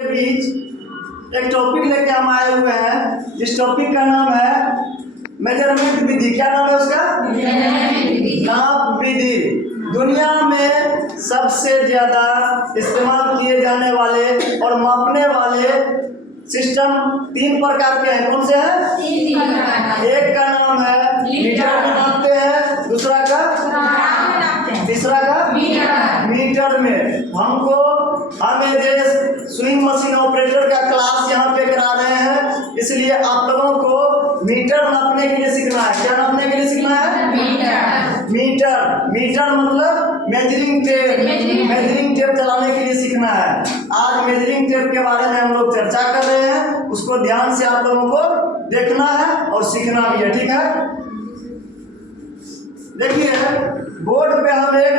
के बीच एक टॉपिक लेके हम आए हुए हैं। इस टॉपिक का नाम है मेजरमेंट विधि। क्या नाम है उसका? नाप विधि। दुनिया में सबसे ज्यादा इस्तेमाल किए जाने वाले और मापने वाले सिस्टम 3 प्रकार के हैं। कौन से हैं? एक का नाम है मीटर में नापते हैं, दूसरा का, तीसरा का मीटर में। हमें स्विंग मशीन ऑपरेटर का क्लास यहाँ पे करा रहे हैं, इसलिए आप लोगों को मीटर नापने के लिए सीखना है। क्या नापने के लिए सीखना है? मीटर मतलब मेजरिंग टेप। मेजरिंग टेप चलाने के लिए सीखना है। आज मेजरिंग टेप के बारे में हम लोग चर्चा कर रहे हैं, उसको ध्यान से आप लोगों को देखना है और सीखना भी है। ठीक है, देखिए बोर्ड पे हम एक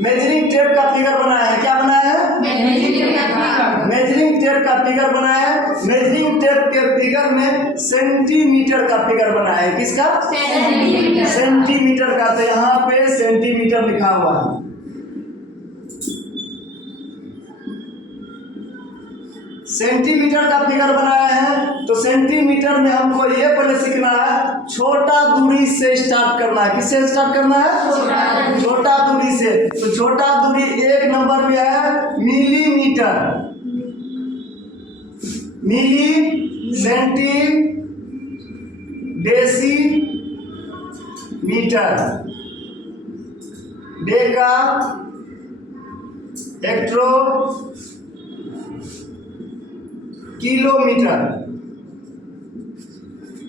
मेजरिंग टेप का फिगर बनाया है। क्या बनाया है? मेजरिंग टेप का फिगर बनाया है। मेजरिंग टेप के फिगर में सेंटीमीटर का फिगर बनाया है। किसका? सेंटीमीटर का। तो यहाँ पे सेंटीमीटर लिखा हुआ है। सेंटीमीटर का फिगर बनाया है, तो सेंटीमीटर में हमको ये पहले सीखना है, छोटा दूरी से स्टार्ट करना है। किससे स्टार्ट करना है? छोटा दूरी से। तो छोटा दूरी 1 नंबर में है millimetre. Milli, centi, deci metre, deca, hecto, kilometre.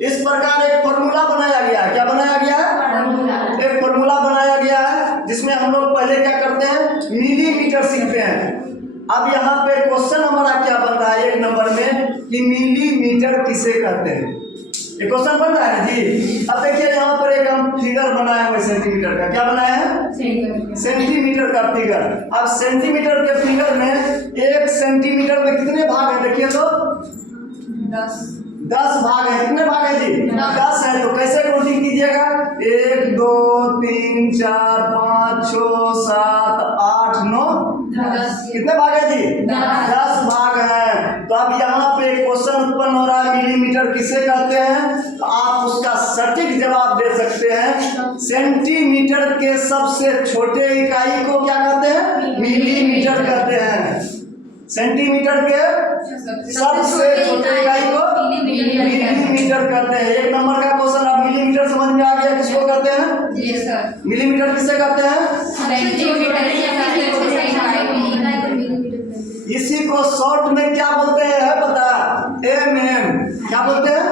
इस प्रकार एक फॉर्मूला बनाया गया। क्या बनाया गया? एक फॉर्मूला बनाया गया है, जिसमें हम लोग पहले क्या करते हैं, मिलीमीटर सीखते हैं। अब यहाँ पे क्वेश्चन हमारा क्या बन रहा है 1 नंबर में कि मिलीमीटर किसे कहते हैं। ये क्वेश्चन बन रहा है जी। अब देखिए यहाँ पर एक हम फिगर बनाया हुआ है सेंटीमीटर का। क्या बनाया है? सेंटीमीटर का फिगर। अब सेंटीमीटर के फिगर में 1 सेंटीमीटर में कितने भाग है? देखिए तो 10 भाग है। कितने भाग है जी? 10 है। तो कैसे काउंटिंग कीजिएगा? 1 2 3 4 5 6 7 8 9 10। कितने भाग है जी? 10 भाग है। तो अब यहाँ पे क्वेश्चन उत्पन्न हो रहा है, मिलीमीटर किसे कहते हैं? तो आप उसका सटीक जवाब दे सकते हैं। सेंटीमीटर के सबसे छोटे इकाई को क्या कहते हैं? मिलीमीटर कहते हैं। सेंटीमीटर के सबसे छोटे इकाई को मिलीमीटर कहते हैं। 1 नंबर का क्वेश्चन। अब मिलीमीटर समझ में आ गया किसको कहते हैं? जी सर। मिलीमीटर किसे कहते हैं? इसी को शॉर्ट में क्या बोलते हैं है पता? mm। क्या बोलते हैं?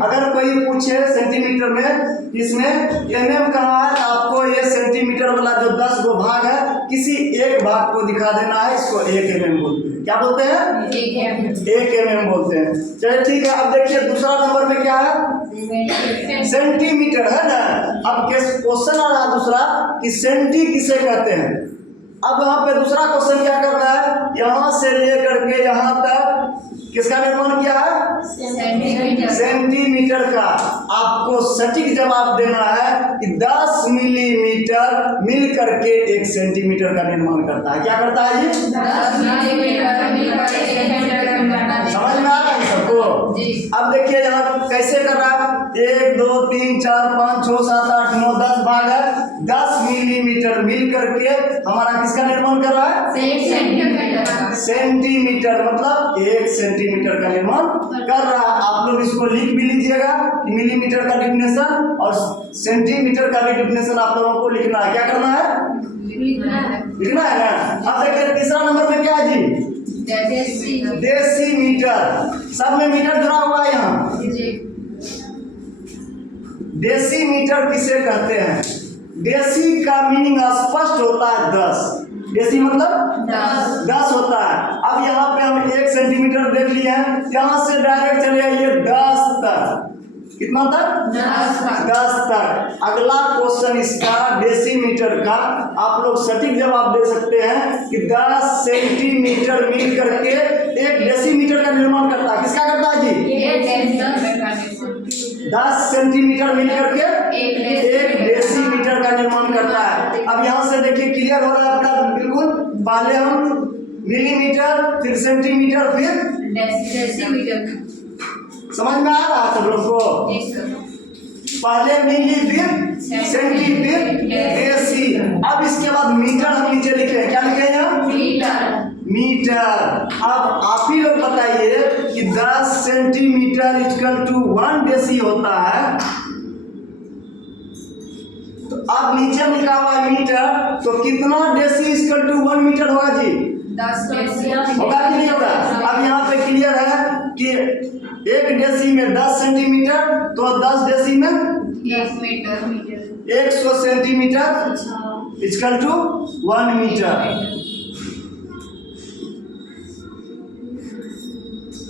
अगर कोई पूछे सेंटीमीटर में, इसमें mm कहाँ है, तो आपको ये सेंटीमीटर वाला जो 10 गो भाग है, किसी एक भाग को दिखा देना है। इसको 1 mm बोलते हैं। क्या बोलते हैं? 1 mm बोलते हैं। चलिए ठीक है। अब देखिए दूसरा नंबर में क्या है? सेंटीमीटर है ना। अब क्वेश्चन आ रहा दूसरा कि सेंटी किसे कहते हैं। अब यहाँ पे दूसरा क्वेश्चन क्या करना है, यहाँ से लेकर के यहाँ तक किसका निर्माण किया है? सेंटीमीटर का। आपको सटीक जवाब देना है कि 10 मिलीमीटर मिल करके 1 सेंटीमीटर का निर्माण करता है। क्या करता है जी? 10 मिलीमीटर। समझ में आ रहा है सबको? अब देखिए यहाँ कैसे कर रहा है, 1 2 3 4 5 6 7 8 9 10 भाग है। 10 मिलीमीटर मिल करके हमारा किसका निर्माण कर रहा है? सेंटीमीटर मतलब 1 सेंटीमीटर का निर्माण कर रहा है। आप लोग इसको लिख भी लीजिएगा कि मिलीमीटर का डिफिनेशन और सेंटीमीटर का भी डिफिनेशन आप लोगों को लिखना है। क्या करना है? लिखना है ना। अब देखिए तीसरा नंबर में क्या है जी? डेसीमीटर। सब में मीटर जुड़ा हुआ है यहाँ। डेसीमीटर किसे कहते हैं? डेसी का मीनिंग स्पष्ट होता है 10। डेसी मतलब 10 होता है। अब यहाँ पे हम 1 सेंटीमीटर देख लिए हैं, यहाँ से डायरेक्ट चले आइए 10 तक। कितना तक? 10 तक। अगला क्वेश्चन इसका डेसीमीटर का, आप लोग सटीक जवाब दे सकते हैं कि 10 सेंटीमीटर मिल करके 1 डेसीमीटर का निर्माण करता है। किसका करता है जी? 10 सेंटीमीटर मिल करके 1 डेसीमीटर का निर्माण करता है। अब यहाँ से देखिए क्लियर हो रहा है अपना बिल्कुल। पहले हम मिलीमीटर, फिर से सेंटीमीटर फिर डेसीमीटर। समझ में आ रहा है सब लोग को? जी सर। पहले मिली फिर सेंटी फिर डेसी। अब इसके बाद मीटर हम नीचे लिखे हैं, क्या लिखे हैं? मीटर। मीटर। अब आप ही लोग बताइए कि 10 सेंटीमीटर इक्वल टू 1 डेसी होता है। तो अब नीचे में लिखा हुआ है मीटर, तो कितना डेसी इक्वल टू 1 मीटर होगा जी? 10 डेसी होगा कि नहीं होगा? अब यहाँ पे क्लियर है कि 1 डेसी में 10 सेंटीमीटर, तो 10 डेसी में 1 metre. 100 centimetre equal to 1 metre.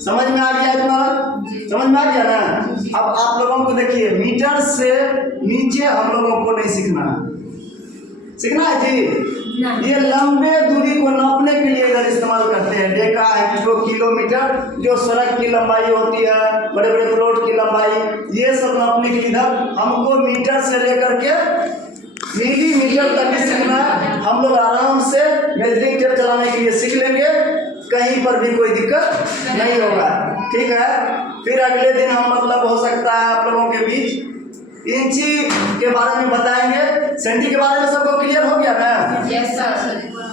समझ में आ गया इतना? समझ में आ गया ना? अब आप लोगों को देखिए, मीटर से नीचे हम लोगों को नहीं सीखना है जी। ये लंबे दूरी को नापने के लिए इधर इस्तेमाल करते हैं। डेका हेक्टो किलोमीटर, जो सड़क की लंबाई होती है, बड़े बड़े प्लॉट की लंबाई, ये सब नापने के लिए इधर हमको मीटर से लेकर के मिलीमीटर तक ही सीखना है। हम लोग आराम से मेजरिंग टेप चलाने के लिए सीख लेंगे, कहीं पर भी कोई दिक्कत नहीं होगा। ठीक है? फिर अगले दिन हम मतलब हो सकता है आप लोगों के बीच इंची के बारे में बताएंगे। सेंटी के बारे में सबको क्लियर हो गया ना? Yes sir.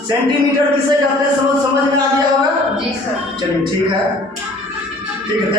सेंटीमीटर किसे कहते हैं समझ में आ गया होगा? जी सर। चलिए ठीक है, ठीक है।